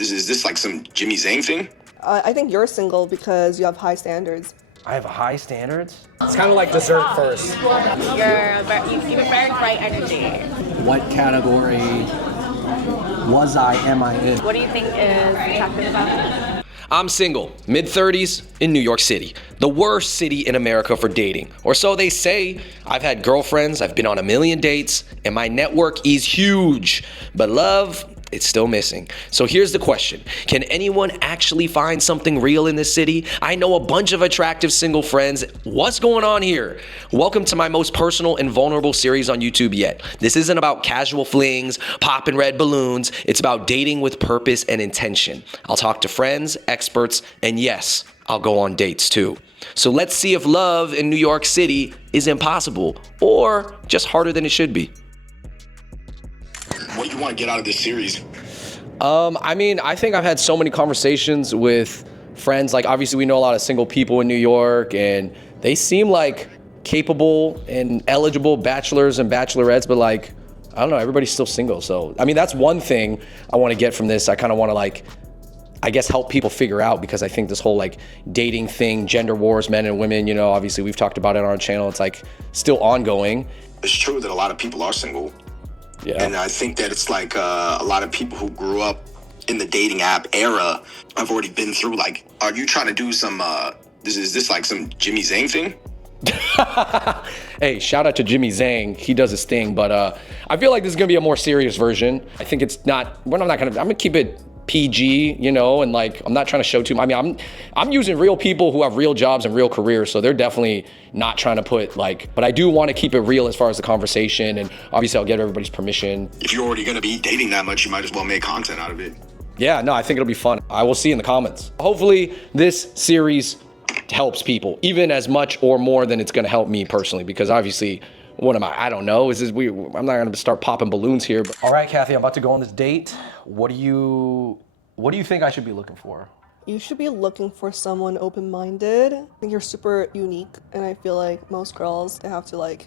Is this like some Jimmy Zhang thing? I think you're single because you have high standards. I have high standards? It's kind of like dessert first. You have very bright energy. What category am I in? What do you think is attractive about me? I'm single, mid-30s, in New York City. The worst city in America for dating. Or so they say. I've had girlfriends, I've been on a million dates, and my network is huge. But love, it's still missing. So here's the question. Can anyone actually find something real in this city? I know a bunch of attractive single friends. What's going on here? Welcome to my most personal and vulnerable series on YouTube yet. This isn't about casual flings, popping red balloons. It's about dating with purpose and intention. I'll talk to friends, experts, and yes, I'll go on dates too. So let's see if love in New York City is impossible or just harder than it should be. What do you want to get out of this series? I mean, I think I've had so many conversations with friends. Like, obviously, we know a lot of single people in New York, and they seem like capable and eligible bachelors and bachelorettes, but like, I don't know, everybody's still single. So, I mean, that's one thing I want to get from this. I kind of want to like, I guess, help people figure out, because I think this whole like dating thing, gender wars, men and women, you know, obviously we've talked about it on our channel. It's like still ongoing. It's true that a lot of people are single. Yeah. And I think that it's like a lot of people who grew up in the dating app era have already been through, like, are you trying to do some, is this like some Jimmy Zhang thing? Hey, shout out to Jimmy Zhang. He does his thing, but I feel like this is gonna be a more serious version. I think it's not, I'm gonna keep it PG, you know, and like, I'm not trying to show too much. I mean, I'm using real people who have real jobs and real careers, so they're definitely not trying to put like, but I do want to keep it real as far as the conversation, and obviously I'll get everybody's permission. If you're already gonna be dating that much, you might as well make content out of it. Yeah, no, I think it'll be fun. I will see in the comments. Hopefully this series helps people, even as much or more than it's gonna help me personally, because obviously, what am I don't know. I'm not gonna start popping balloons here. But. All right, Kathy, I'm about to go on this date. What do you think I should be looking for? You should be looking for someone open-minded. I think you're super unique, and I feel like most girls, they have to like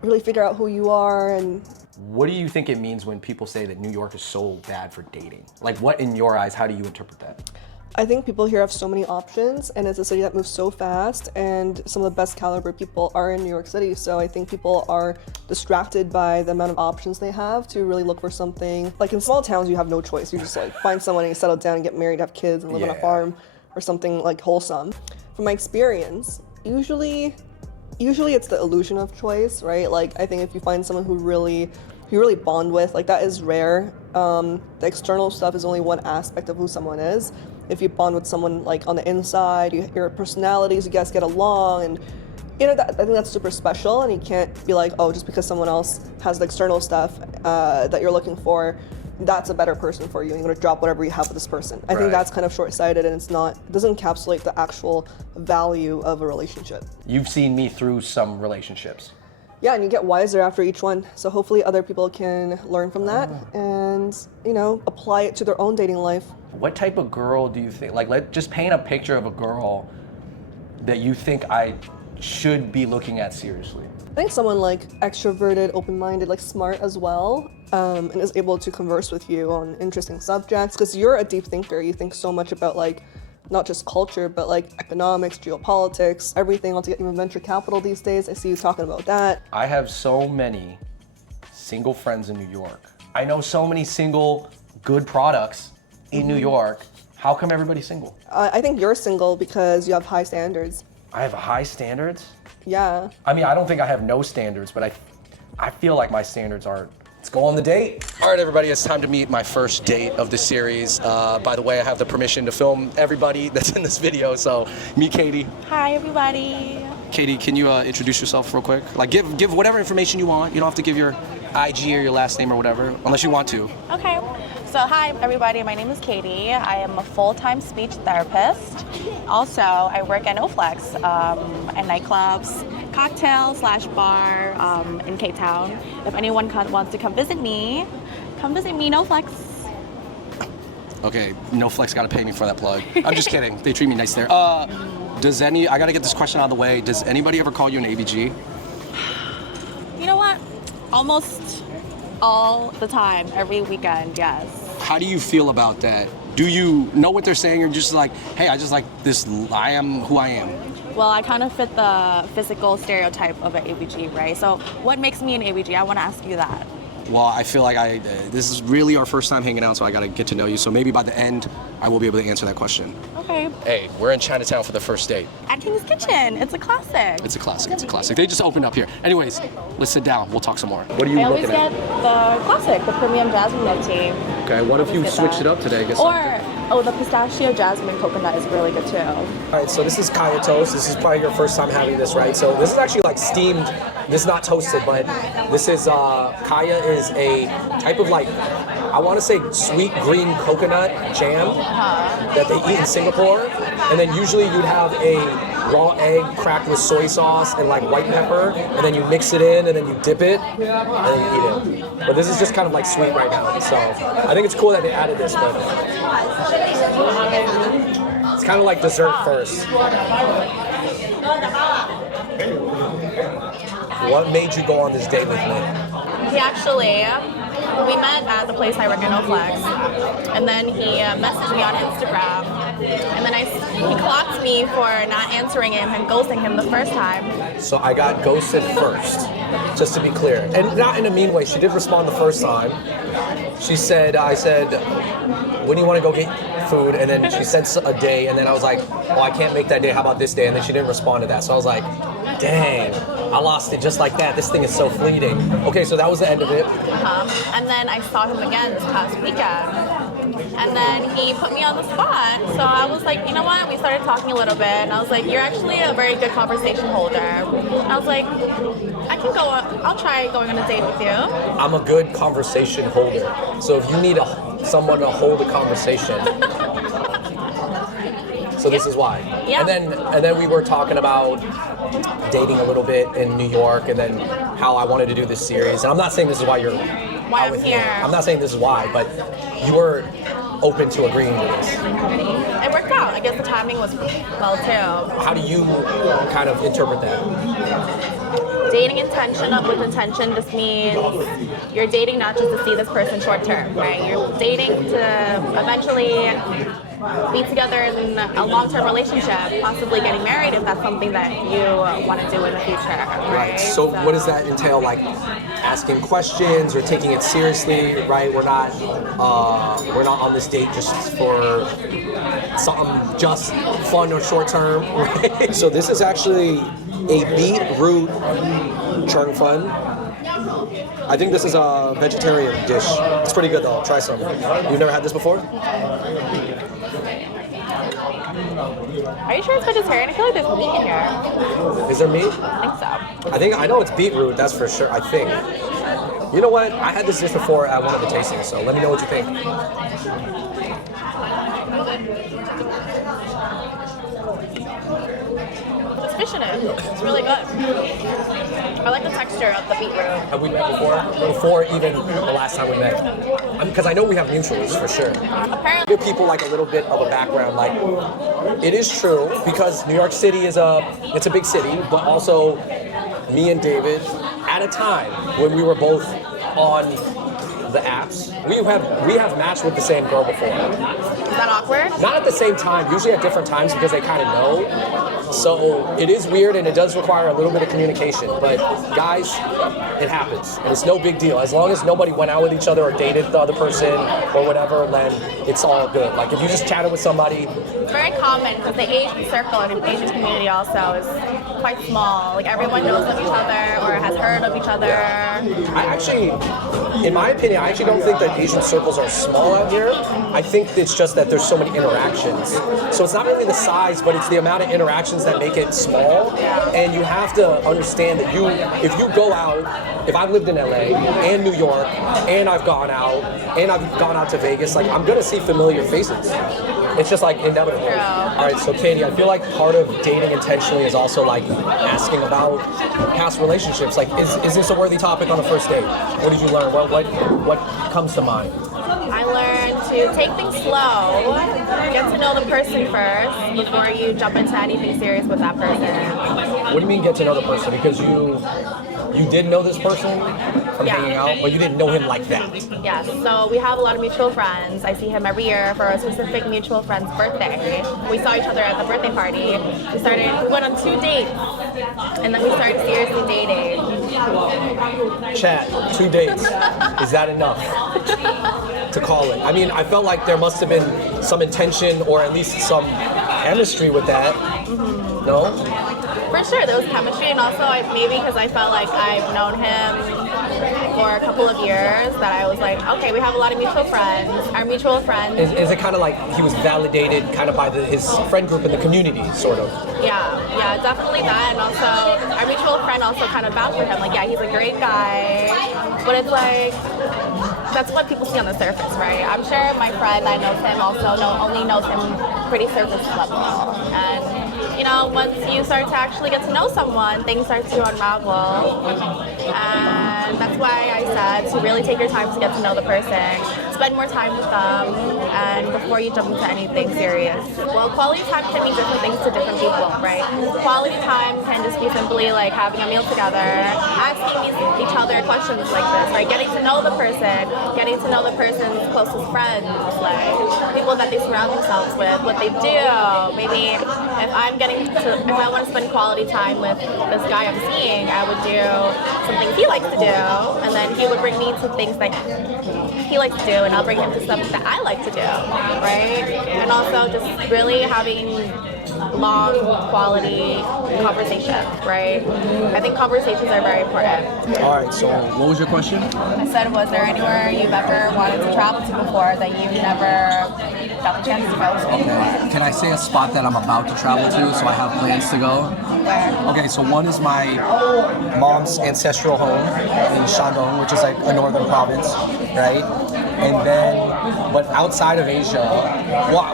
really figure out who you are. And what do you think it means when people say that New York is so bad for dating? Like, what in your eyes, how do you interpret that? I think people here have so many options, and it's a city that moves so fast, and some of the best caliber people are in New York City. So I think people are distracted by the amount of options they have to really look for something. Like in small towns, you have no choice. You just like find someone and you settle down and get married, have kids, and live on a farm or something like wholesome. From my experience, usually it's the illusion of choice, right? Like I think if you find someone who you really bond with, like that is rare. The external stuff is only one aspect of who someone is. If you bond with someone like on the inside, your personalities, you guys get along, and you know, I think that's super special. And you can't be like, oh, just because someone else has the external stuff that you're looking for, that's a better person for you. You're gonna drop whatever you have with this person. I think that's kind of short-sighted, and it doesn't encapsulate the actual value of a relationship. You've seen me through some relationships. Yeah, and you get wiser after each one. So hopefully other people can learn from that and, you know, apply it to their own dating life. What type of girl do you think, like, just paint a picture of a girl that you think I should be looking at seriously? I think someone like extroverted, open-minded, like smart as well, and is able to converse with you on interesting subjects, because you're a deep thinker. You think so much about like, not just culture, but like economics, geopolitics, everything, altogether, even venture capital these days. I see you talking about that. I have so many single friends in New York. I know so many single good products in New York. How come everybody's single? I think you're single because you have high standards. I have high standards? Yeah. I mean, I don't think I have no standards, but I feel like my standards aren't. Let's go on the date. All right, everybody, it's time to meet my first date of the series. By the way, I have the permission to film everybody that's in this video, so meet Katie. Hi, everybody. Katie, can you introduce yourself real quick? Like, give whatever information you want. You don't have to give your IG or your last name or whatever, unless you want to. Okay. So hi, everybody. My name is Katie. I am a full-time speech therapist. Also, I work at NoFlex, at nightclubs, cocktail/bar in K-Town. If anyone wants to come visit me, NoFlex. Okay, NoFlex gotta pay me for that plug. I'm just kidding. They treat me nice there. I gotta get this question out of the way. Does anybody ever call you an ABG? You know what? Almost all the time, every weekend, yes. how do you feel about that? Do you know what they're saying, or just like, hey, I just like this, I am who I am? Well, I kind of fit the physical stereotype of an ABG, right? So what makes me an ABG? I want to ask you that. Well, I feel like this is really our first time hanging out, so I gotta get to know you. So maybe by the end, I will be able to answer that question. Okay. Hey, we're in Chinatown for the first date. At King's Kitchen. It's a classic. It's a classic, it's a classic. They just opened up here. Anyways, let's sit down, we'll talk some more. What are you I always looking get at? the classic, the premium jasmine milk tea. Okay, what if you Get switched that. it up today? Get The pistachio jasmine coconut is really good too. All right, so this is kaya toast. This is probably your first time having this, right? So this is actually like steamed. This is not toasted, but this is kaya is a type of like, I want to say sweet green coconut jam that they eat in Singapore. And then usually you'd have a raw egg cracked with soy sauce and like white pepper, and then you mix it in and then you dip it and then you eat it. But this is just kind of like sweet right now. So I think it's cool that they added this, but it's kind of like dessert first. What made you go on this date with me? We met at the place I work in Oflex, and then he messaged me on Instagram, and then he clocked me for not answering him and ghosting him the first time. So I got ghosted first, just to be clear. And not in a mean way, she did respond the first time. She said, I said, when do you want to go get food? And then she said a day, and then I was like, oh, I can't make that day, how about this day? And then she didn't respond to that. So I was like, dang, I lost it just like that. This thing is so fleeting. Okay, so that was the end of it. And then I saw him again this past weekend. And then he put me on the spot. So I was like, you know what? We started talking a little bit. And I was like, you're actually a very good conversation holder. And I was like, I'll try going on a date with you. I'm a good conversation holder. So if you need someone to hold a conversation, so this is why. Yeah. And then we were talking about dating a little bit in New York, and then how I wanted to do this series. And I'm not saying this is why you're Why out I'm with me. here. I'm not saying this is why, but you were open to agreeing to this. It worked out. I guess the timing was well too. How do you kind of interpret that? Dating with intention just means you're dating not just to see this person short term, right? You're dating to eventually be together in a long-term relationship, possibly getting married if that's something that you want to do in the future, right? So what does that entail? Like asking questions or taking it seriously, right? We're not on this date just for something just fun or short term, right? So this is actually a beetroot churn fun. I think this is a vegetarian dish. It's pretty good though. Try some. You've never had this before? Are you sure it's vegetarian? I feel like there's meat in here. Is there meat? I think so. I know it's beetroot, that's for sure, I think. You know what? I had this dish before at one of the tastings, so let me know what you think. There's fish in it. It's really good. I like the texture of the beetroot. Have we met before? Before even the last time we met? Because I know we have mutuals, for sure. Apparently. Give people like a little bit of a background. Like, it is true, because New York City is it's a big city, but also me and David, at a time when we were both on the apps, we have matched with the same girl before. Is that awkward? Not at the same time, usually at different times, because they kind of know. So it is weird, and it does require a little bit of communication. But guys, it happens, and it's no big deal. As long as nobody went out with each other or dated the other person or whatever, then it's all good. Like if you just chatted with somebody. It's very common because the Asian circle and the Asian community also is quite small. Like everyone knows of each other or has heard of each other. I actually, in my opinion, I actually don't think that Asian circles are small out here. I think it's just that there's so many interactions. So it's not really the size, but it's the amount of interactions that make it small. And you have to understand that if you go out, if I've lived in LA and New York, and I've gone out to Vegas, like I'm gonna see familiar faces. It's just like inevitable. True. All right, so Katie, I feel like part of dating intentionally is also like asking about past relationships. Like, is this a worthy topic on a first date? What did you learn? What comes to mind? I learned to take things slow, get to know the person first before you jump into anything serious with that person. What do you mean get to know the person? Because you you did know this person from Yeah. hanging out, but you didn't know him like that. Yes, so we have a lot of mutual friends. I see him every year for a specific mutual friend's birthday. We saw each other at the birthday party. We went on 2 dates, and then we started seriously dating. Chat, 2 dates. Is that enough to call it? I mean, I felt like there must have been some intention or at least some chemistry with that. No? For sure, there was chemistry, and also maybe because I felt like I've known him for a couple of years, that I was like, okay, we have a lot of mutual friends. Our mutual friends. Is it kind of like he was validated kind of by his friend group in the community, sort of? Yeah, definitely that, and also our mutual friend also kind of vouched for him. Like, yeah, he's a great guy, but it's like that's what people see on the surface, right? I'm sure my friend that knows him also only knows him pretty surface level, and you know, once you start to actually get to know someone, things start to unravel. And that's why I said to really take your time to get to know the person, spend more time with them, and before you jump into anything serious. Well, quality time can mean different things to different people, right? Quality time can just be simply like having a meal together, asking each other questions like this, right? Getting to know the person, getting to know the person's closest friends, like people that they surround themselves with, what they do. Maybe if I want to spend quality time with this guy I'm seeing, I would do some things he likes to do, and then he would bring me to things that he likes to do, and I'll bring him to stuff that I like to do, right? And also just really having long quality conversations, right? I think conversations are very important. All right, so what was your question? I said, was there anywhere you've ever wanted to travel to before that you've never got the chance to go to? Okay. Can I say a spot that I'm about to travel to, so I have plans to go? Where? Okay, so one is my mom's ancestral home in Shandong, which is like a northern province, right? And then, but outside of Asia,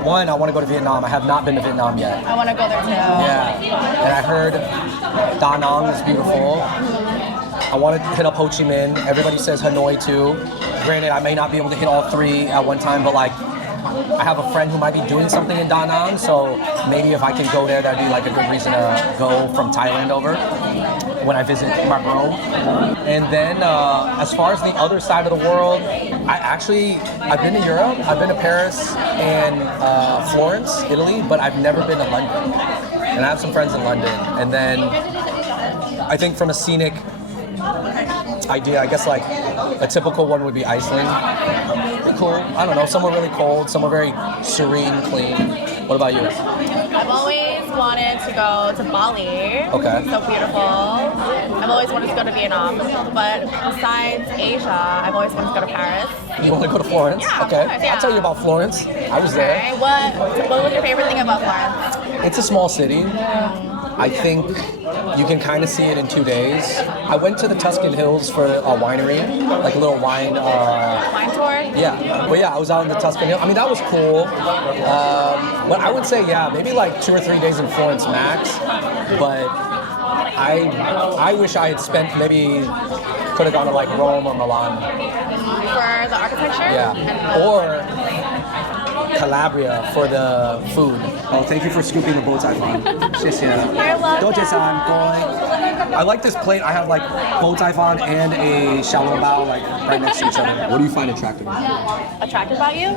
one, I want to go to Vietnam. I have not been to Vietnam yet. I want to go there too. Yeah, and I heard Da Nang is beautiful. I want to hit up Ho Chi Minh. Everybody says Hanoi too. Granted, I may not be able to hit all three at one time, but like, I have a friend who might be doing something in Da Nang, so maybe if I can go there, that'd be like a good reason to go from Thailand over when I visit my bro. And then as far as the other side of the world, I've been to Europe, I've been to Paris and Florence, Italy, but I've never been to London. And I have some friends in London. And then I think from a scenic idea, I guess like a typical one would be Iceland. Pretty cool. I don't know, somewhere really cold, somewhere very serene, clean. What about you? I've always wanted to go to Bali. Okay. It's so beautiful. I've always wanted to go to Vietnam, but besides Asia, I've always wanted to go to Paris. You want to go to Florence? Yeah, Okay. of course, yeah. I'll tell you about Florence. I was there. Okay, what was your favorite thing about Florence? It's a small city. I think you can kind of see it in 2 days. I went to the Tuscan Hills for a winery, like a little wine. Wine tour? Yeah, but yeah, I was out in the Tuscan Hills. I mean, that was cool. But I would say, yeah, maybe like 2 or 3 days in Florence max. But I wish I had spent maybe could have gone to like Rome or Milan. For the architecture? Yeah, or Calabria for the food. Oh, thank you for scooping the bow tie fan. 谢谢. You're welcome. 多谢晒各位. I like this plate. I have like bow tie fan and a shallow bao like right next to each other. What do you find attractive? Attracted about you?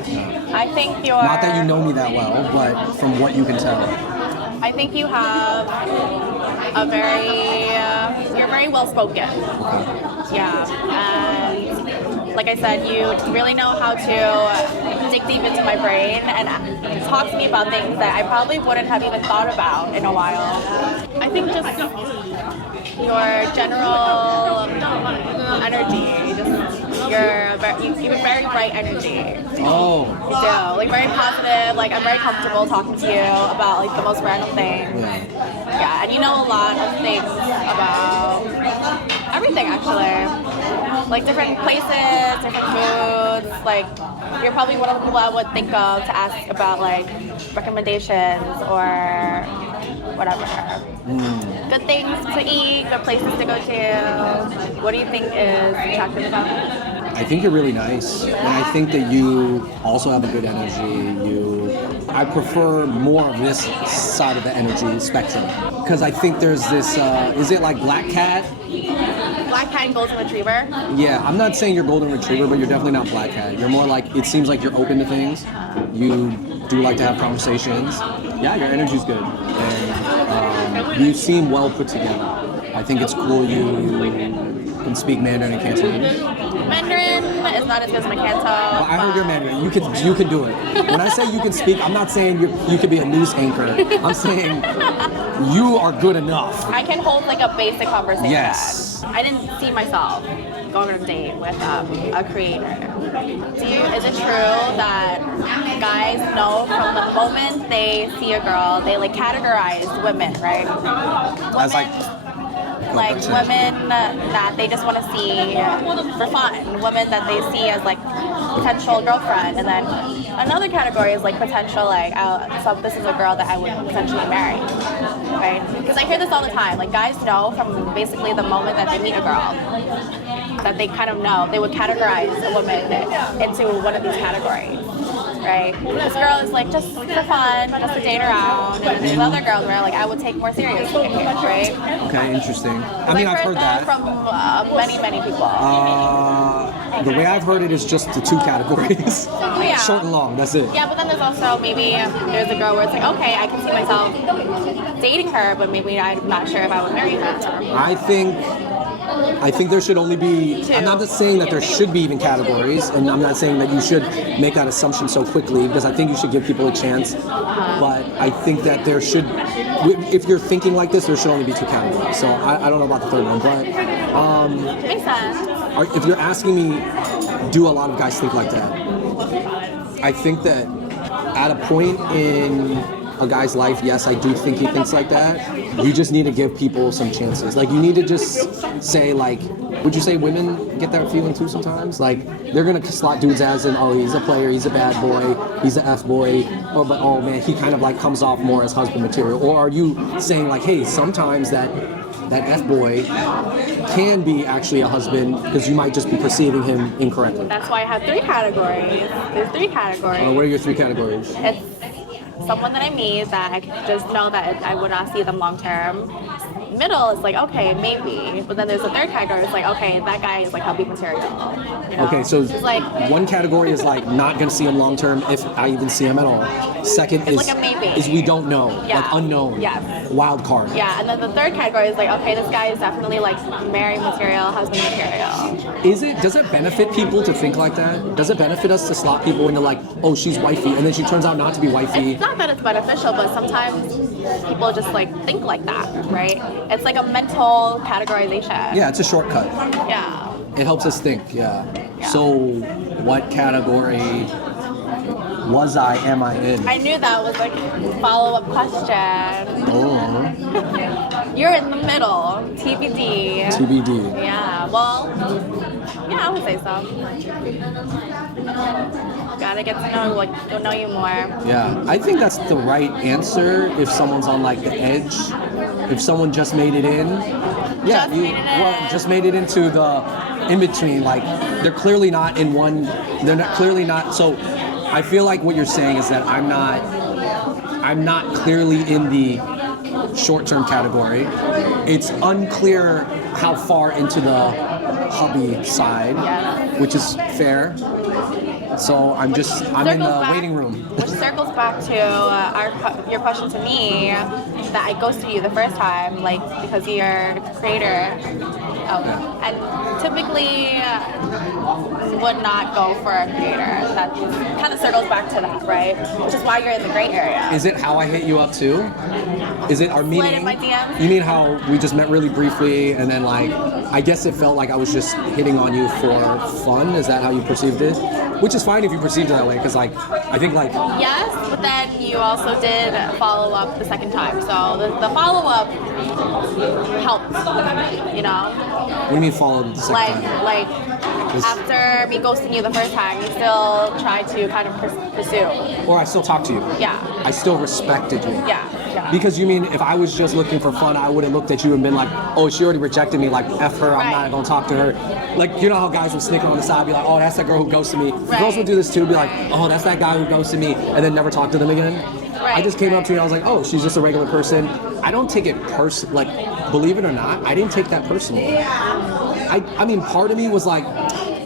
I think you're... Not that you know me that well, but from what you can tell. I think you have a very... you're very well-spoken. Yeah, and like I said, you really know how to dig deep into my brain and talk to me about things that I probably wouldn't have even thought about in a while. I think just your general energy, you have very bright energy. Oh. You do, like very positive. Like I'm very comfortable talking to you about like the most random things. Yeah, and you know a lot of things about everything actually. Like different places, different foods. Like you're probably one of the people I would think of to ask about like recommendations or whatever. Good things to eat, good places to go to. What do you think is attractive about me? I think you're really nice, and I think that you also have a good energy. I prefer more of this side of the energy spectrum because I think there's this. Is it like Black Cat? black cat and golden retriever. Yeah, I'm not saying you're golden retriever, but you're definitely not black cat. You're more like, it seems like you're open to things. You do like to have conversations. Yeah, your energy's good. And you seem well put together. I think it's cool you can speak Mandarin and Cantonese. Mandarin is not as good as my Canto. Well, I heard your Mandarin. You can do it. When I say you can speak, I'm not saying you could be a news anchor. I'm saying you are good enough. I can hold like a basic conversation. Yes. I didn't see myself going on a date with a creator. Is it true that guys know from the moment they see a girl, they like categorize women, right? As Like women that they just want to see for fun, women that they see as like potential girlfriend, and then another category is like potential like so this is a girl that I would potentially marry, right? Because I hear this all the time. Like guys know from basically the moment that they meet a girl that they kind of know they would categorize a woman into one of these categories. Right? This girl is like just for fun, just to date around, and there's other girls where like I would take more seriously, right? Okay, interesting. I mean, I've heard that from many people. The way I've heard it is just the two categories, Yeah. short and long. That's it. Yeah, but then there's also maybe there's a girl where it's like, okay, I can see myself dating her, but maybe I'm not sure if I would marry her. I think there should only be, I'm not just saying that there should be even categories, and I'm not saying that you should make that assumption so quickly, because I think you should give people a chance, but I think that there should, if you're thinking like this, there should only be two categories. So I don't know about the third one, but Makes sense. if you're asking me, do a lot of guys think like that? I think that at a point in a guy's life, yes, I do think he thinks like that. You just need to give people some chances. Like, you need to just say, like, would you say women get that feeling too sometimes? Like, they're gonna slot dudes as in, oh, he's a player, he's a bad boy, he's a F-boy, or, but oh man, he kind of like comes off more as husband material. Or are you saying like, hey, sometimes that F-boy can be actually a husband because you might just be perceiving him incorrectly? That's why I have three categories. There's three categories. What are your three categories? It's someone that I meet that I just know that I would not see them long term. Middle is like, okay, maybe. But then there's a third category. It's like, okay, that guy is like hubby material. You know? Okay, so it's like one category is like not gonna see him long term if I even see him at all. Second is like a maybe. is we don't know, Yeah. like unknown, Yes. wild card. Yeah, and then the third category is like, okay, this guy is definitely like married material, husband material. Does it benefit people to think like that? Does it benefit us to slot people into like, oh, she's wifey, and then she turns out not to be wifey? It's not that it's beneficial, but sometimes people just like think like that, right? It's like a mental categorization. Yeah, it's a shortcut. Yeah. It helps us think. Yeah. So, what category am I in? I knew that was like a follow-up question. Oh, You're in the middle. TBD. TBD. Yeah. Well, yeah, I would say so. Gotta get to know you more. Yeah, I think that's the right answer if someone's on like the edge. If someone just made it in. Yeah, just made it into the in between. Like, they're clearly not in one. They're not clearly not. So, I feel like what you're saying is that I'm not clearly in the short-term category. It's unclear how far into the hubby side, which is fair. So I'm in the waiting room. Which circles back to your question to me that I ghosted you the first time, like because you're the creator, and typically would not go for a creator. That kind of circles back to that, right? Which is why you're in the gray area. Is it how I hit you up too? Is it our meeting? Slid in my DMs? You mean how we just met really briefly and then like, I guess it felt like I was just hitting on you for fun? Is that how you perceived it? Which is fine if you perceived it that way, because like, I think like... Yes, but then you also did follow up the second time. So the follow-up helped, you know? What do you mean follow the second time? Like after me ghosting you the first time, you still tried to kind of pursue. Or I still talk to you. Yeah. I still respected you. Yeah. Because you mean if I was just looking for fun, I would have looked at you and been like, oh, she already rejected me, like F her, I'm not gonna talk to her. Like, you know how guys would sneak on the side, be like, oh, that's that girl who ghosted me. Girls would do this too, be like, oh, that's that guy who ghosted me, and then never talk to them again. I just came up to you and I was like, oh, she's just a regular person. I don't take it like, believe it or not, I didn't take that personally. I mean, part of me was like,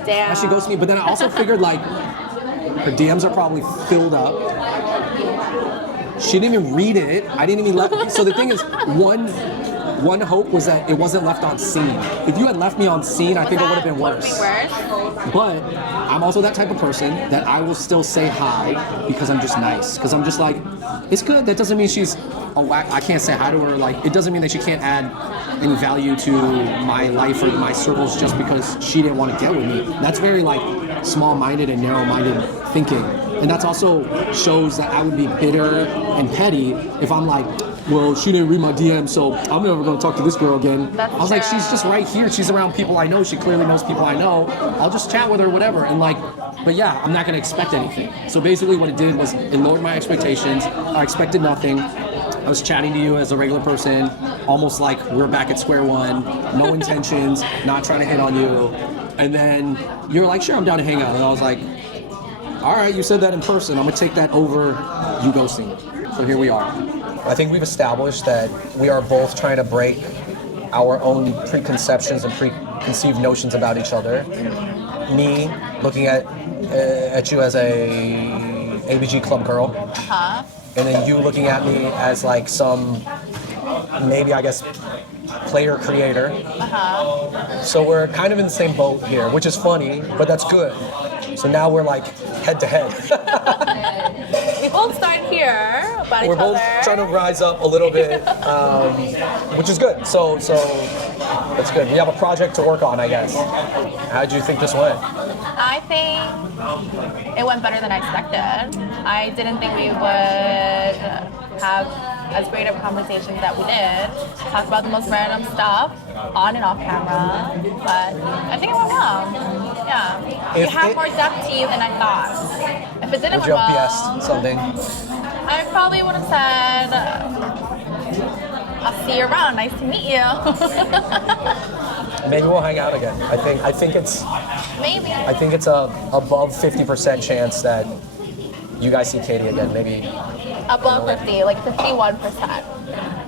Damn. she ghosted me, but then I also figured like her DMs are probably filled up. She didn't even read it. I didn't even let. So the thing is, one hope was that it wasn't left on scene. If you had left me on scene, I think it would have been worse. But I'm also that type of person that I will still say hi because I'm just nice. Because I'm just like, it's good. That doesn't mean she's I can't say hi to her. Like, it doesn't mean that she can't add any value to my life or my circles just because she didn't want to get with me. That's very like small-minded and narrow-minded thinking. And that's also shows that I would be bitter and petty if I'm like, well, she didn't read my DM, so I'm never going to talk to this girl again. That's I was like, she's just right here. She's around people I know. She clearly knows people I know. I'll just chat with her, whatever. And like, but yeah, I'm not going to expect anything. So basically what it did was it lowered my expectations. I expected nothing. I was chatting to you as a regular person, almost like we're back at square one, no intentions, not trying to hit on you. And then you're like, sure, I'm down to hang out. And I was like, all right, you said that in person. I'm going to take that over you ghosting. So here we are. I think we've established that we are both trying to break our own preconceptions and preconceived notions about each other. Me looking at you as a ABG club girl, and then you looking at me as like some maybe I guess player creator. So we're kind of in the same boat here, which is funny, but that's good. So now we're like head to head. We both start here about We're each other. both trying to rise up a little bit, which is good. So that's good. We have a project to work on, I guess. How did you think this went? I think it went better than I expected. I didn't think we would have as great of conversations that we did. Talk about the most random stuff on and off camera, but I think it went well. Yeah, you have more depth to you than I thought. If it didn't Would you went have well, BS'd something? I probably would have said, "I'll see you around. Nice to meet you." Maybe we'll hang out again. I think it's Maybe. I think it's a above 50% chance that you guys see Katie again. Maybe Above 50, like 51%.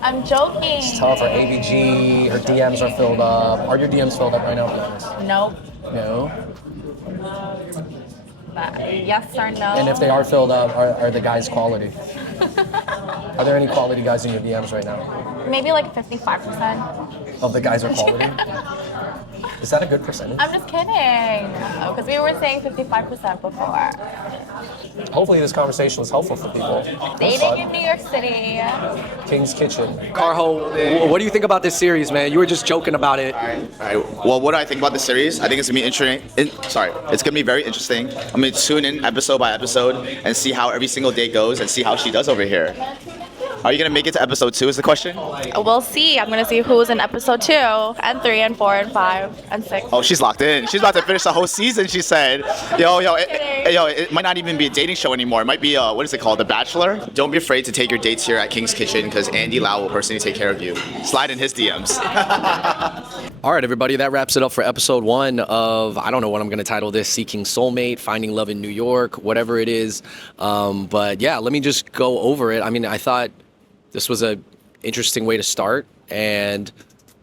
I'm joking. it's tough for ABG. Her DMs are filled up. Are your DMs filled up right now? Be honest. Nope. No. Yes or no? And if they are filled up, are the guys quality? Are there any quality guys in your DMs right now? Maybe like 55%. Of the guys are quality? Is that a good percentage? I'm just kidding. Because we were saying 55% before. Hopefully this conversation was helpful for people. Dating in New York City. King's Kitchen. Carho, what do you think about this series, man? You were just joking about it. All right. Well, what do I think about the series? I think it's gonna be interesting. It's gonna be very interesting. I'm gonna tune in episode by episode and see how every single day goes and see how she does over here. Are you gonna make it to episode 2? Is the question? We'll see. I'm going to see who's in episode 2 and 3 and 4 and 5 and 6. Oh, she's locked in. She's about to finish the whole season. She said, it might not even be a dating show anymore. It might be what is it called, The Bachelor? Don't be afraid to take your dates here at King's Kitchen because Andy Lau will personally take care of you. Slide in his DMs. All right, everybody, that wraps it up for episode 1 of, I don't know what I'm going to title this, Seeking Soulmate, Finding Love in New York, whatever it is. But yeah, let me just go over it. I mean, I thought this was an interesting way to start. And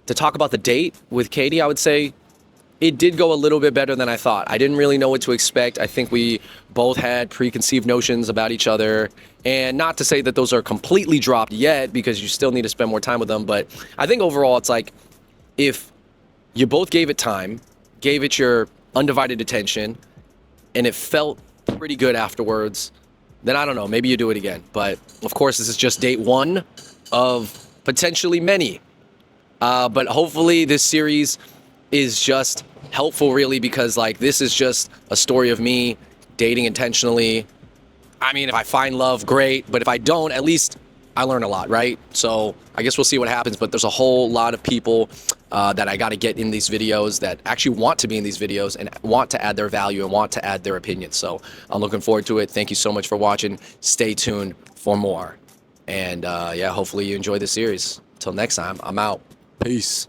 to talk about the date with Katie, I would say it did go a little bit better than I thought. I didn't really know what to expect. I think we both had preconceived notions about each other. And not to say that those are completely dropped yet, because you still need to spend more time with them. But I think overall, it's like, if you both gave it time, gave it your undivided attention, and it felt pretty good afterwards, then I don't know, maybe you do it again. But of course, this is just date 1 of potentially many. But hopefully this series is just helpful, really, because like this is just a story of me dating intentionally. I mean, if I find love, great. But if I don't, at least I learn a lot, right? So I guess we'll see what happens. But there's a whole lot of people that I got to get in these videos that actually want to be in these videos and want to add their value and want to add their opinions. So I'm looking forward to it. Thank you so much for watching. Stay tuned for more. And yeah, hopefully you enjoy the series. Till next time, I'm out. Peace.